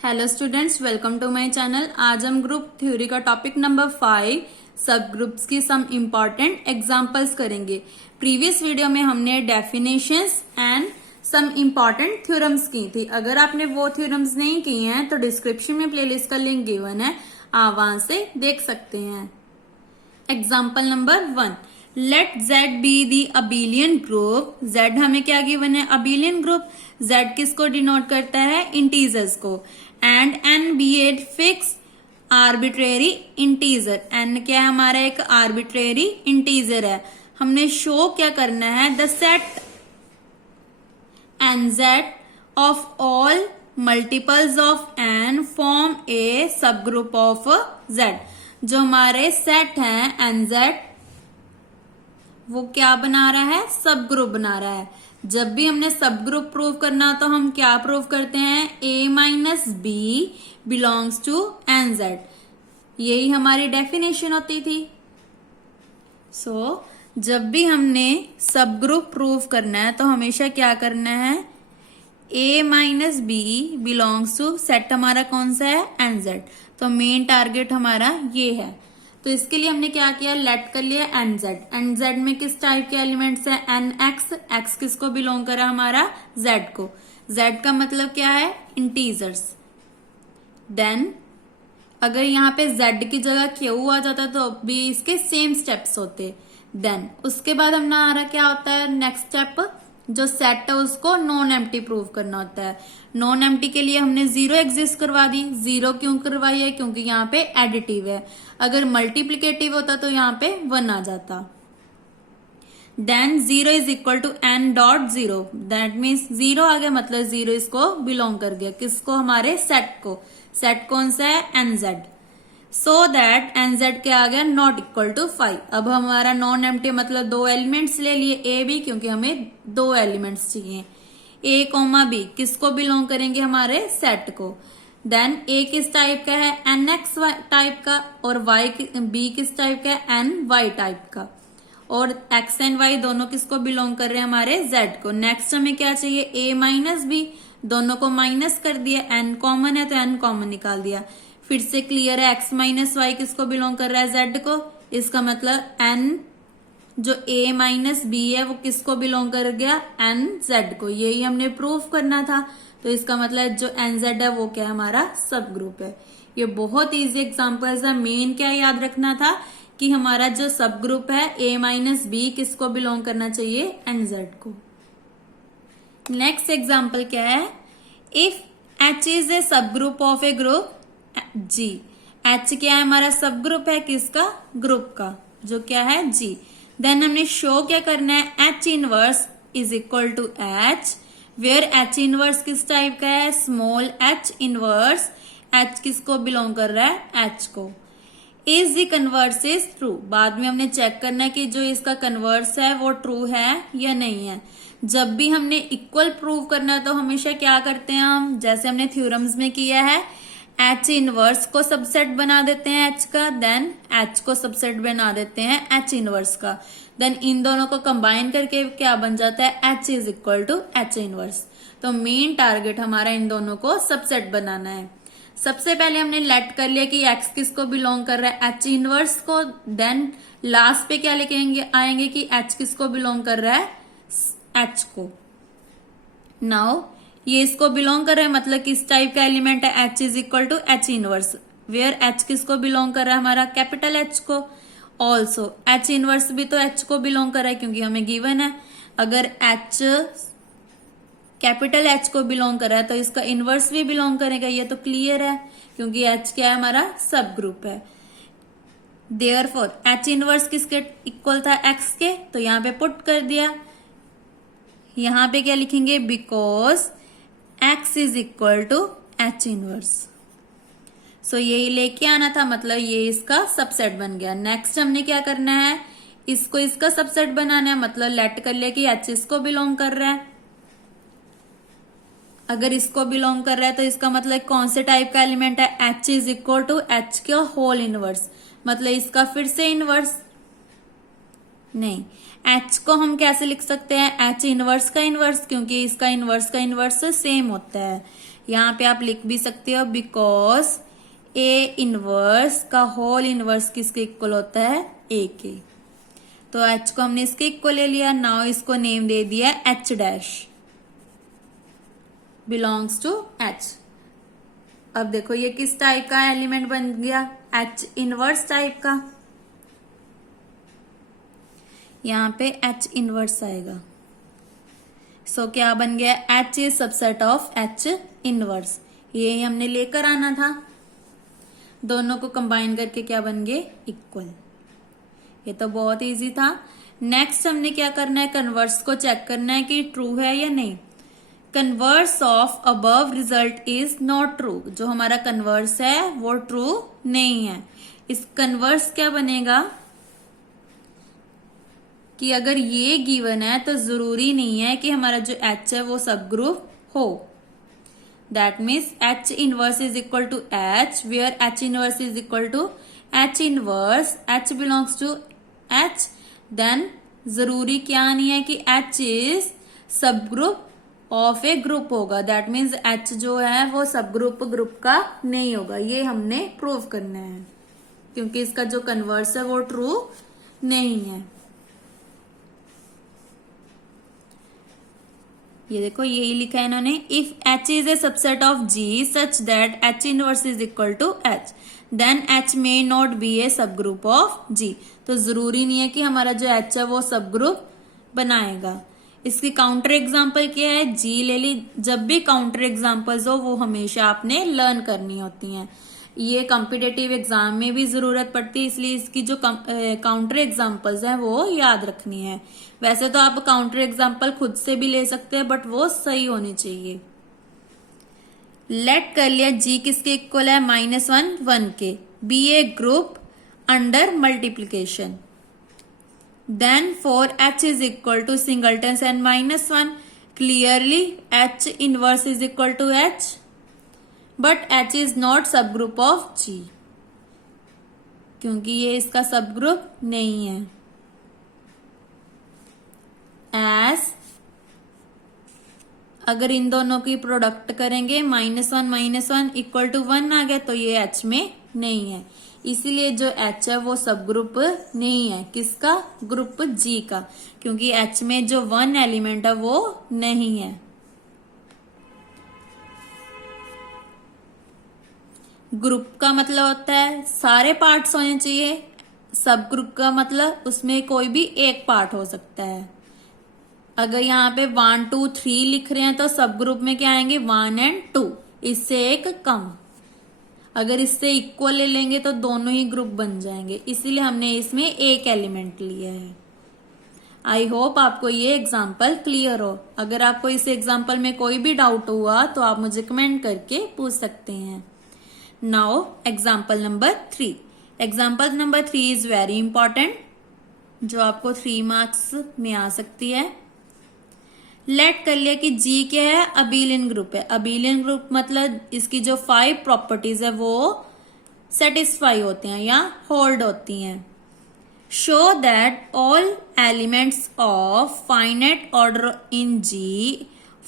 Hello students, welcome to my channel. आज हम group theory का टॉपिक नंबर 5 सब ग्रुप्स की सम इम्पॉर्टेंट एग्जांपल्स करेंगे। प्रीवियस वीडियो में हमने definitions and some important theorems की थी। अगर आपने वो थ्योरम्स नहीं की हैं तो डिस्क्रिप्शन में प्लेलिस्ट का लिंक गिवन है, आप वहां से देख सकते हैं। Example number 1, let Z be the abelian group. Z हमें क्या गिवन है? Abelian group. Z किसको डिनोट करता है? इंटीजर्स को। And N be a fix arbitrary integer. N क्या है? हमारा एक आर्बिट्रेरी इंटीजर है। हमने शो क्या करना है? The set NZ of all multiples of N form a सब ग्रुप ऑफ Z। जो हमारे सेट हैं NZ, वो क्या बना रहा है? सब ग्रुप बना रहा है। जब भी हमने सब ग्रुप प्रूव करना तो हम क्या प्रूव करते हैं? A minus B belongs to NZ। यही हमारी डेफिनेशन होती थी। जब भी हमने सब ग्रुप प्रूव करना है तो हमेशा क्या करना है? A minus B belongs to set हमारा कौन सा है? NZ। तो मेन टारगेट हमारा ये है। तो इसके लिए हमने क्या किया? लेट कर लिया NZ। NZ में किस टाइप के एलिमेंट्स है? NX। X किसको बिलोंग करा? हमारा Z को। Z का मतलब क्या है? इंटीजर्स। देन अगर यहाँ पे Z की जगह Q आ जाता तो भी इसके सेम स्टेप्स होते। देन उसके बाद हमारा क्या होता है? नेक्स्ट स्टेप, जो सेट है उसको नॉन एम्प्टी प्रूव करना होता है। नॉन एम्प्टी के लिए हमने 0 एग्जिस्ट करवा दी। 0 क्यों करवाई है? क्योंकि यहाँ पे एडिटिव है। अगर मल्टीप्लिकेटिव होता तो यहाँ पे 1 आ जाता। Then 0 is equal to n dot 0। That means 0 आ गया, मतलब 0 इसको बिलोंग कर गया। किसको? हमारे सेट को। सेट कौन सा है? NZ। सो दैट NZ क्या आ गया? Not equal to 5। अब हमारा नॉन एम्प्टी मतलब 2 एलिमेंट्स ले लिए A B, क्योंकि हमें 2 एलिमेंट्स चाहिए। A कॉमा B किसको बिलोंग करेंगे? हमारे सेट को। देन A किस टाइप का है? NX टाइप का। और B किस टाइप का है? NY टाइप का। और X एंड Y दोनों किसको बिलोंग कर रहे हैं? हमारे Z को। नेक्स्ट हमें क्या चाहिए? A minus B। दोनों को माइनस कर दिया। N कॉमन है तो N कॉमन निकाल दिया। फिर से क्लियर है, X माइनस वाई किसको बिलोंग कर रहा है? Z को। इसका मतलब N जो A माइनस बी है वो किसको बिलोंग कर गया? NZ को। यही हमने प्रूफ करना था। तो इसका मतलब जो NZ है वो क्या है? हमारा सब ग्रुप है। ये बहुत इजी एग्जांपल्स है। मेन क्या याद रखना था कि हमारा जो सब ग्रुप है A माइनस बी किसको बिलोंग करना चाहिए? NZ को। नेक्स्ट एग्जाम्पल क्या है? इफ H इज ए सब group of a group G। H क्या है? हमारा सब ग्रुप है किसका? ग्रुप का, जो क्या है? G। देन हमने शो क्या करना है? H inverse is equal to H, where H inverse किस टाइप का है? Small h inverse. H किसको बिलोंग कर रहा है? H को। Is the converse is true. बाद में हमने चेक करना है कि जो इसका कन्वर्स है वो ट्रू है या नहीं है। जब भी हमने इक्वल प्रूव करना है तो हमेशा क्या करते हैं हम? जैसे हमने थ्योरम्स में किया है, H इनवर्स को सबसेट बना देते हैं H का। देन H को सबसेट बना देते हैं H इनवर्स का। देन इन दोनों को कंबाइन करके क्या बन जाता है? H is equal to H inverse. तो मेन टारगेट हमारा इन दोनों को सबसेट बनाना है। सबसे पहले हमने लेट कर लिया कि X किसको बिलोंग कर रहा है? H इनवर्स को। देन लास्ट पे क्या लिखेंगे? आएंगे कि H किसको बिलोंग कर रहा है? H को। नाउ ये इसको बिलोंग कर रहा है, मतलब किस टाइप का एलिमेंट है? H is equal to H inverse, where H किसको बिलोंग कर रहा है? हमारा कैपिटल H को। ऑल्सो H इनवर्स भी तो H को बिलोंग कर रहा है, क्योंकि हमें गिवन है। अगर H कैपिटल H को बिलोंग कर रहा है तो इसका इनवर्स भी बिलोंग करेगा। ये तो क्लियर है, क्योंकि H क्या है? हमारा सब ग्रुप है। देयरफॉर H इनवर्स किसके इक्वल था? X के। तो यहाँ पे पुट कर दिया। यहाँ पे क्या लिखेंगे? Because X is equal to H inverse. So यही लेके आना था, मतलब ये इसका सबसेट बन गया। नेक्स्ट हमने क्या करना है? इसको इसका सबसेट बनाना है, मतलब लेट कर लिया कि H इसको बिलोंग कर रहा है। अगर इसको बिलोंग कर रहा है तो इसका मतलब कौन से टाइप का एलिमेंट है? H is equal to H का होल इनवर्स, मतलब इसका फिर से इनवर्स नहीं। H को हम कैसे लिख सकते हैं? H इनवर्स का इनवर्स, क्योंकि इसका इनवर्स का इनवर्स सेम होता है। यहाँ पे आप लिख भी सकते हो बिकॉज ए इनवर्स का होल इनवर्स किसके इक्वल होता है, ए के। तो एच को हमने इसके इक्वल ले लिया। नाउ इसको नेम दे दिया H dash belongs to H. अब देखो ये किस टाइप का एलिमेंट बन गया, एच इनवर्स टाइप का। यहाँ पे एच इनवर्स आएगा। सो क्या बन गया, H is subset of H inverse. ये हमने लेकर आना था, दोनों को कंबाइन करके क्या बन गए, इक्वल। ये तो बहुत इजी था। नेक्स्ट हमने क्या करना है, कन्वर्स को चेक करना है कि ट्रू है या नहीं। Converse of above result is not true. जो हमारा कन्वर्स है वो ट्रू नहीं है। इस कन्वर्स क्या बनेगा कि अगर ये गिवन है तो जरूरी नहीं है कि हमारा जो एच है वो सब ग्रुप हो। That means H inverse is equal to H, where H inverse is equal to H inverse, H belongs to H. Then जरूरी क्या नहीं है कि H is sub group of a group होगा। दैट मीन्स एच जो है वो सब ग्रुप का नहीं होगा। ये हमने प्रूव करना है क्योंकि इसका जो कन्वर्स है वो ट्रू नहीं है। ये देखो यही लिखा है इन्होंने, if H is a subset of G such that H inverse is equal to H then H may not be a सब ग्रुप ऑफ जी। तो जरूरी नहीं है कि हमारा जो एच है वो सब ग्रुप बनाएगा। इसकी काउंटर एग्जाम्पल क्या है, जी ले ली। जब भी काउंटर एग्जाम्पल्स हो वो हमेशा आपने लर्न करनी होती हैं। ये कॉम्पिटेटिव एग्जाम में भी जरूरत पड़ती है, इसलिए इसकी जो काउंटर एग्जाम्पल्स हैं वो याद रखनी है। वैसे तो आप काउंटर एग्जाम्पल खुद से भी ले सकते हैं बट वो सही होनी चाहिए। लेट कर लिया जी किसके इक्वल है, -1 1 के। Be a group under multiplication. Then for h is equal to singletons and -1, clearly h inverse is equal to h, but h is not subgroup of G क्योंकि ये इसका सबग्रुप नहीं है। As अगर इन दोनों की प्रोडक्ट करेंगे -1 इक्वल टू 1 आ गया तो ये h में नहीं है, इसीलिए जो h है वो सब ग्रुप नहीं है। किसका, ग्रुप G का, क्योंकि h में जो 1 एलिमेंट है वो नहीं है। ग्रुप का मतलब होता है सारे पार्ट्स होने चाहिए, सब ग्रुप का मतलब उसमें कोई भी एक पार्ट हो सकता है। अगर यहाँ पे 1 2 3 लिख रहे हैं तो सब ग्रुप में क्या आएंगे, 1 और 2, इससे एक कम। अगर इससे इक्वल ले लेंगे तो दोनों ही ग्रुप बन जाएंगे, इसीलिए हमने इसमें एक एलिमेंट लिया है। आई होप आपको ये एग्जाम्पल क्लियर हो। अगर आपको इस एग्जाम्पल में कोई भी डाउट हुआ तो आप मुझे कमेंट करके पूछ सकते हैं। Now example number 3। Example number 3 is very important, जो आपको 3 मार्क्स में आ सकती है। लेट कर लिया कि G क्या है, अबीलियन ग्रुप है। अबीलियन ग्रुप मतलब इसकी जो 5 प्रॉपर्टीज है वो सेटिस्फाई होते हैं या होल्ड होती हैं। Show that all elements of finite order in G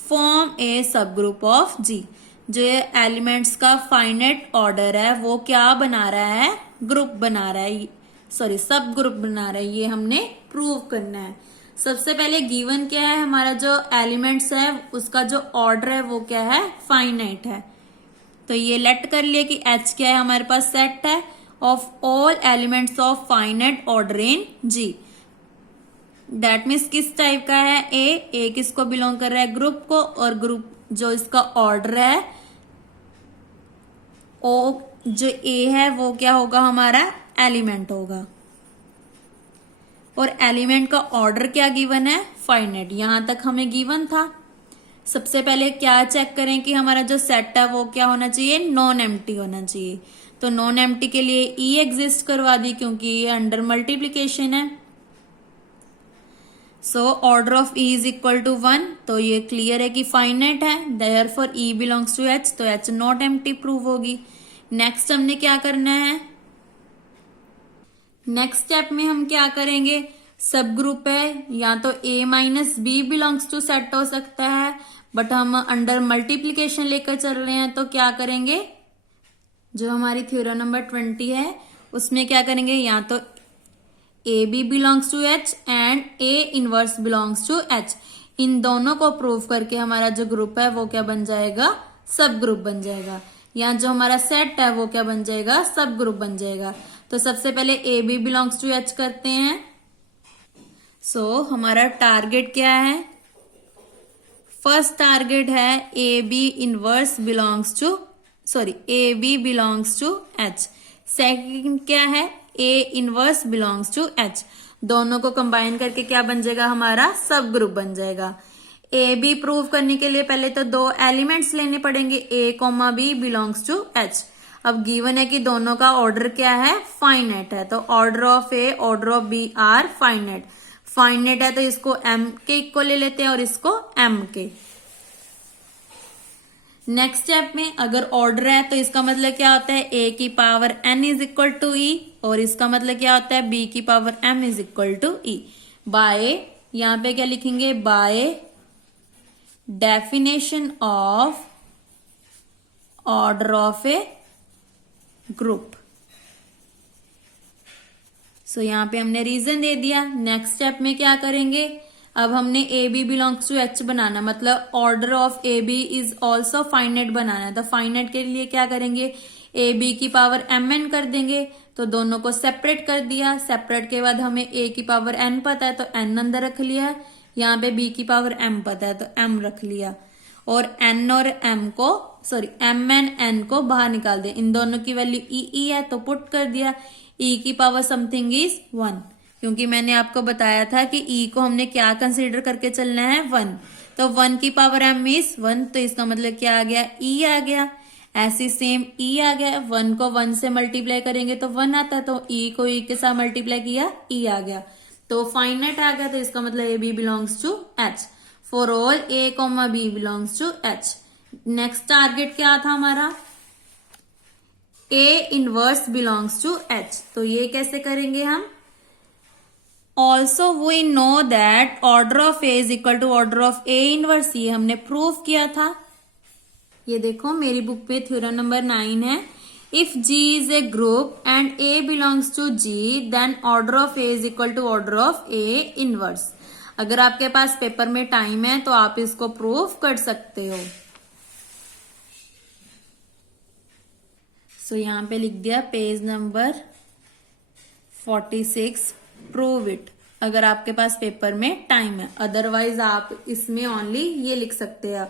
form a सब ग्रुप ऑफ G। जो एलिमेंट्स का फाइनाइट ऑर्डर है वो क्या बना रहा है, ग्रुप बना रहा है, सॉरी सब ग्रुप बना रहा है। ये हमने प्रूव करना है। सबसे पहले गिवन क्या है, हमारा जो एलिमेंट्स है उसका जो ऑर्डर है वो क्या है, फाइनाइट है। तो ये लेट कर लिया कि H क्या है, हमारे पास सेट है of all elements of finite order in G। That means किस टाइप का है, ए किसको बिलोंग कर रहा है, ग्रुप को, और ग्रुप जो इसका ऑर्डर है ओ जो ए है वो क्या होगा, हमारा एलिमेंट होगा। और एलिमेंट का ऑर्डर क्या गिवन है, फाइनाइट। यहां तक हमें गिवन था। सबसे पहले क्या चेक करें कि हमारा जो सेट है वो क्या होना चाहिए, नॉन एम्प्टी होना चाहिए। तो नॉन एम्प्टी के लिए ई एग्जिस्ट करवा दी क्योंकि ये अंडर मल्टीप्लीकेशन है। So order of e is equal to 1, तो ये क्लियर है कि फाइनाइट है। Therefore e belongs to H, तो एच नॉट एम्प्टी प्रूव होगी। नेक्स्ट हमने क्या करना है, नेक्स्ट स्टेप में हम क्या करेंगे, सब ग्रुप है, या तो A - B belongs to set हो सकता है, बट हम अंडर मल्टीप्लीकेशन लेकर चल रहे हैं तो क्या करेंगे, जो हमारी थ्योरम नंबर 20 है उसमें क्या करेंगे, या तो a B belongs to H and a inverse belongs to H, इन दोनों को प्रूव करके हमारा जो ग्रुप है वो क्या बन जाएगा, सब ग्रुप बन जाएगा, या जो हमारा सेट है वो क्या बन जाएगा, सब ग्रुप बन जाएगा। तो सबसे पहले A B belongs to H करते हैं। सो हमारा टारगेट क्या है, फर्स्ट टारगेट है A B inverse belongs to A B belongs to H. Second क्या है, A inverse belongs to H. दोनों को कंबाइन करके क्या बन जाएगा, हमारा सब ग्रुप बन जाएगा। ए बी प्रूव करने के लिए पहले तो दो एलिमेंट्स लेने पड़ेंगे, a comma B belongs to H. अब गिवन है कि दोनों का ऑर्डर क्या है, फाइनेट है, तो order of A order of B are finite. Finite है तो इसको m के इक्वल ले लेते हैं और इसको m के। नेक्स्ट स्टेप में अगर ऑर्डर है तो इसका मतलब क्या होता है, a की power n is equal to e, और इसका मतलब क्या होता है b की power m is equal to e। By, यहां पे क्या लिखेंगे, by definition of order of a group. So यहाँ पे हमने रीजन दे दिया। नेक्स्ट स्टेप में क्या करेंगे, अब हमने a B belongs to H बनाना, मतलब order of a b is also finite बनाना है। तो फाइनेट के लिए क्या करेंगे, ए बी की पावर एम एन कर देंगे, तो दोनों को सेपरेट कर दिया। सेपरेट के बाद हमें ए की पावर एन पता है तो एन अंदर रख लिया, यहाँ पे बी की पावर एम पता है तो एम रख लिया, और एन और एम को एम एन एन को बाहर निकाल दिया। इन दोनों की वैल्यू ई है तो पुट कर दिया, ई की पावर समथिंग इज 1, क्योंकि मैंने आपको बताया था कि ई को हमने क्या कंसीडर करके चलना है, 1। तो 1 की पावर एम इज 1, तो इसका मतलब क्या आ गया, ई आ गया। ऐसी सेम ई आ गया, 1 को 1 से मल्टीप्लाई करेंगे तो 1 आता है, तो ई को ई के साथ मल्टीप्लाई किया, ई आ गया, तो फाइनेट आ गया। तो इसका मतलब A B belongs to H for all A comma B belongs to H. Next target क्या था हमारा, A inverse belongs to H. तो ये कैसे करेंगे हम, also we know that order of A is equal to order of A inverse, ये हमने प्रूव किया था। ये देखो मेरी बुक पे थ्योरम नंबर 9 है, if G is a group and A belongs to G then order of A is equal to order of A inverse. अगर आपके पास पेपर में टाइम है तो आप इसको प्रूव कर सकते हो। सो यहाँ पे लिख दिया पेज नंबर 46, प्रूव इट, अगर आपके पास पेपर में टाइम है। अदरवाइज आप इसमें ओनली ये लिख सकते हैं,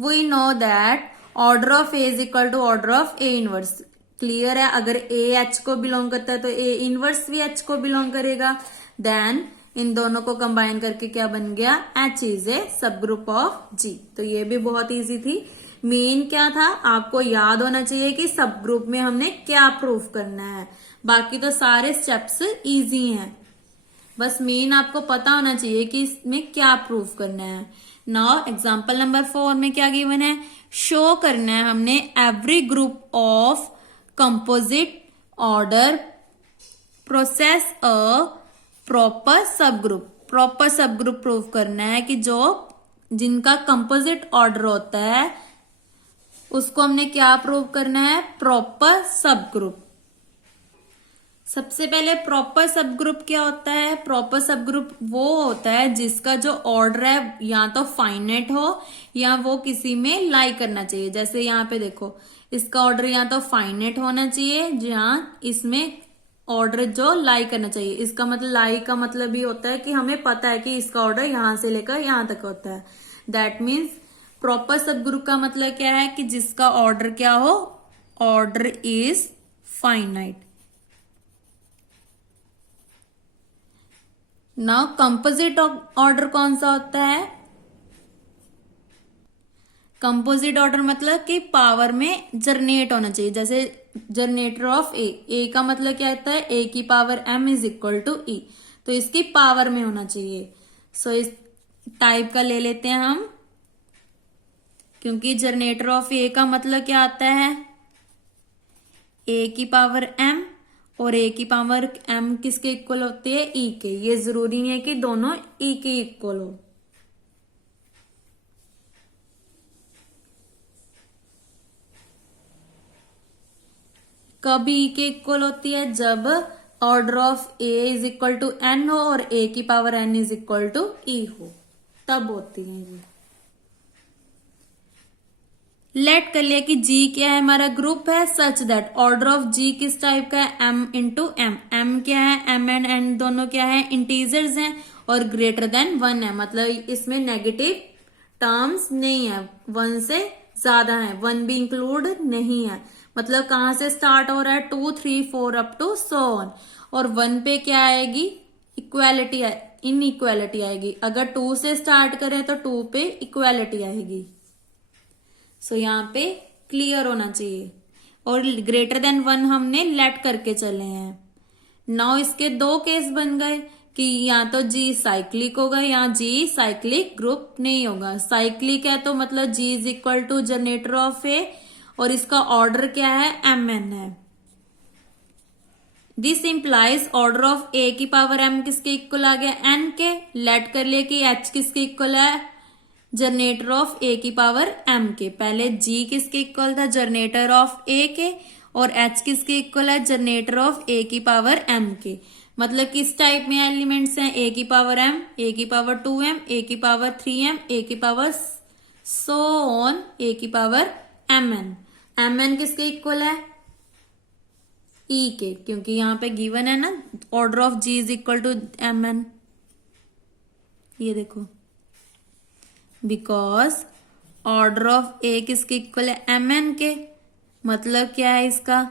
we know that order of A is equal to order of A inverse. Clear है, अगर ए एच को बिलोंग करता है तो ए इनवर्स भी एच को बिलोंग करेगा। देन इन दोनों को कंबाइन करके क्या बन गया, एच इज ए सब ग्रुप ऑफ जी। तो ये भी बहुत इजी थी। मेन क्या था, आपको याद होना चाहिए कि सब ग्रुप में हमने क्या प्रूफ करना है, बाकी तो सारे स्टेप्स इजी हैं, बस मेन आपको पता होना चाहिए कि इसमें क्या प्रूफ करना है। नाउ एग्जाम्पल नंबर 4 में क्या गिवन है, शो करना है हमने every group of composite order process a proper सब ग्रुप। प्रॉपर सब ग्रुप प्रूव करना है कि जो जिनका कंपोजिट ऑर्डर होता है उसको हमने क्या प्रूव करना है, प्रॉपर सब ग्रुप। सबसे पहले प्रॉपर सब ग्रुप क्या होता है, प्रॉपर सब ग्रुप वो होता है जिसका जो ऑर्डर है या तो फाइनेट हो या वो किसी में लाई करना चाहिए। जैसे यहाँ पे देखो, इसका ऑर्डर या तो फाइनेट होना चाहिए जहाँ इसमें ऑर्डर जो लाई करना चाहिए। इसका मतलब लाई का मतलब भी होता है कि हमें पता है कि इसका ऑर्डर यहां से लेकर यहां तक होता है। दैट मीन्स प्रॉपर सब ग्रुप का मतलब क्या है कि जिसका ऑर्डर क्या हो, order is finite. Now composite order कौन सा होता है, कंपोजिट ऑर्डर मतलब कि पावर में जरनेट होना चाहिए। जैसे जनरेटर ऑफ ए का मतलब क्या होता है, ए की power m is equal to e, तो इसकी पावर में होना चाहिए। सो इस टाइप का ले लेते हैं हम, क्योंकि जनरेटर ऑफ ए का मतलब क्या आता है, ए की पावर m, और ए की पावर m किसके इक्वल होती है, ई के। ये जरूरी नहीं है कि दोनों ई के इक्वल हो। कब ई के इक्वल होती है? जब order of A is equal to n हो और ए की power n is equal to e हो, तब होती है ये। लेट कर लिया कि जी क्या है, हमारा ग्रुप है सच दैट ऑर्डर ऑफ जी किस टाइप का है? M into M. एम क्या है? एम एंड एन दोनों क्या है? इंटीजर्स हैं और ग्रेटर देन 1 है, मतलब इसमें नेगेटिव टर्म्स नहीं है, 1 से ज्यादा है, 1 भी इंक्लूड नहीं है। मतलब कहां से स्टार्ट हो रहा है? 2, 3, 4 अप टू सो ऑन। और 1 पे क्या आएगी? इक्वालिटी, इनइक्वालिटी आएगी। अगर 2 से स्टार्ट करें तो 2 पे इक्वालिटी आएगी। सो यहाँ पे क्लियर होना चाहिए। और ग्रेटर देन 1 हमने लेट करके चले हैं। नाउ इसके 2 केस बन गए कि या तो जी साइक्लिक होगा या जी साइक्लिक ग्रुप नहीं होगा। साइक्लिक है तो मतलब G is equal to generator of a और इसका ऑर्डर क्या है? एम एन है। This implies order of a की पावर एम किसके इक्वल आ गया? एन के। लेट कर लिया कि एच किसके इक्वल है? जनरेटर ऑफ ए की पावर एम के। पहले जी किसके इक्वल था? जनरेटर ऑफ ए के। और एच किसके इक्वल है? जनरेटर ऑफ ए की पावर एम के। मतलब किस टाइप में एलिमेंट्स हैं? ए की पावर एम, ए की पावर 2m, ए की पावर 3m, ए की पावर सो ऑन, ए की पावर mn। mn किसके इक्वल है? ई के, क्योंकि यहां पे गिवन है ना order of G is equal to mn। ये देखो, बिकॉज ऑर्डर ऑफ ए किसके इक्वल है? mn के। मतलब क्या है इसका?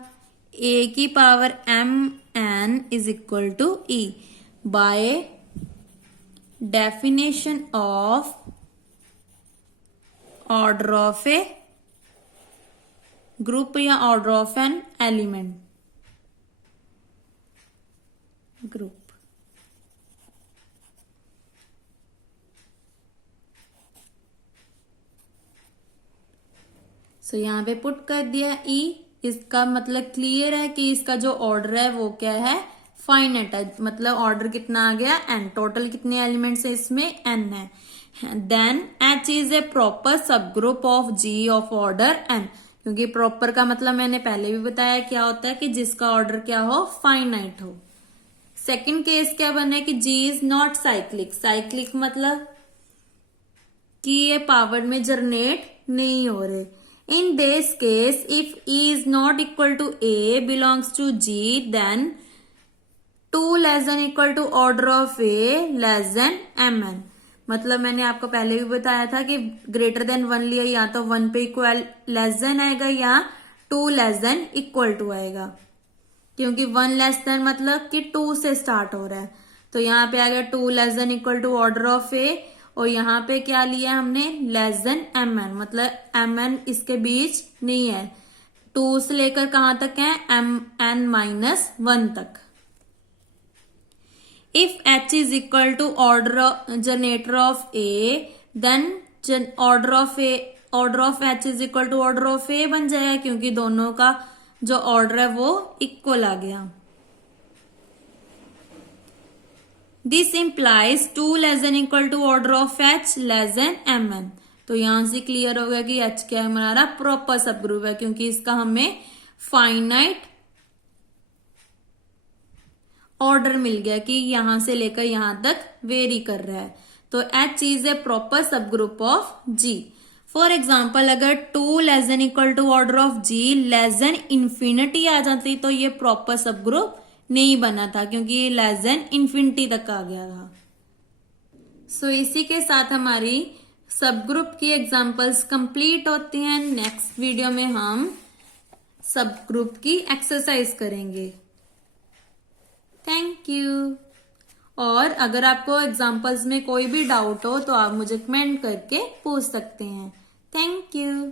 ए की power mn is equal to e by definition of order of a group या order of n element group. So यहां पे पुट कर दिया ई। इसका मतलब क्लियर है कि इसका जो ऑर्डर है वो क्या है? फाइनाइट है। मतलब ऑर्डर कितना आ गया? एन। टोटल कितने एलिमेंट्स है इसमें? एन है। Then H is a proper सब group of G of order n. क्योंकि प्रॉपर का मतलब मैंने पहले भी बताया क्या होता है कि जिसका ऑर्डर क्या हो? फाइनाइट हो। सेकंड केस क्या बने कि जी इज नॉट साइक्लिक। साइक्लिक मतलब कि ये पावर में जनरेट नहीं हो रहे। In this case, if E is not equal to A belongs to G, then 2 less than equal to order of A less than Mn। मतलब मैंने आपको पहले भी बताया था कि ग्रेटर देन 1 लिया या तो 1 पे इक्वल लेस देन आएगा या 2 लेस देन इक्वल टू आएगा। क्योंकि 1 लेस देन मतलब कि 2 से स्टार्ट हो रहा है, तो यहाँ पे आ गया 2 less than equal to order of a. और यहाँ पे क्या लिया हमने? लेस देन mn, मतलब mn इसके बीच नहीं है। 2 से लेकर कहां तक है? mn-1 तक। If h is equal to order generator of a, then order of h is equal to order of a बन जाएगा, क्योंकि दोनों का जो ऑर्डर है वो इक्वल आ गया। This implies 2 less than equal to order of h less than mn। तो यहां से क्लियर हो गया कि h क्या है? हमारा प्रॉपर सब ग्रुप है, क्योंकि इसका हमें फाइनाइट ऑर्डर मिल गया कि यहां से लेकर यहां तक वेरी कर रहा है। तो h इज ए प्रॉपर सब group of g। For example अगर 2 less than equal to order of g less than infinity आ जाती तो ये प्रॉपर सब ग्रुप नहीं बना था, क्योंकि ये लेस देन इंफिनिटी तक आ गया था। सो इसी के साथ हमारी सब ग्रुप की एग्जांपल्स कंप्लीट होती हैं। नेक्स्ट वीडियो में हम सब ग्रुप की एक्सरसाइज करेंगे। Thank you. और अगर आपको एग्जांपल्स में कोई भी डाउट हो तो आप मुझे कमेंट करके पूछ सकते हैं। Thank you.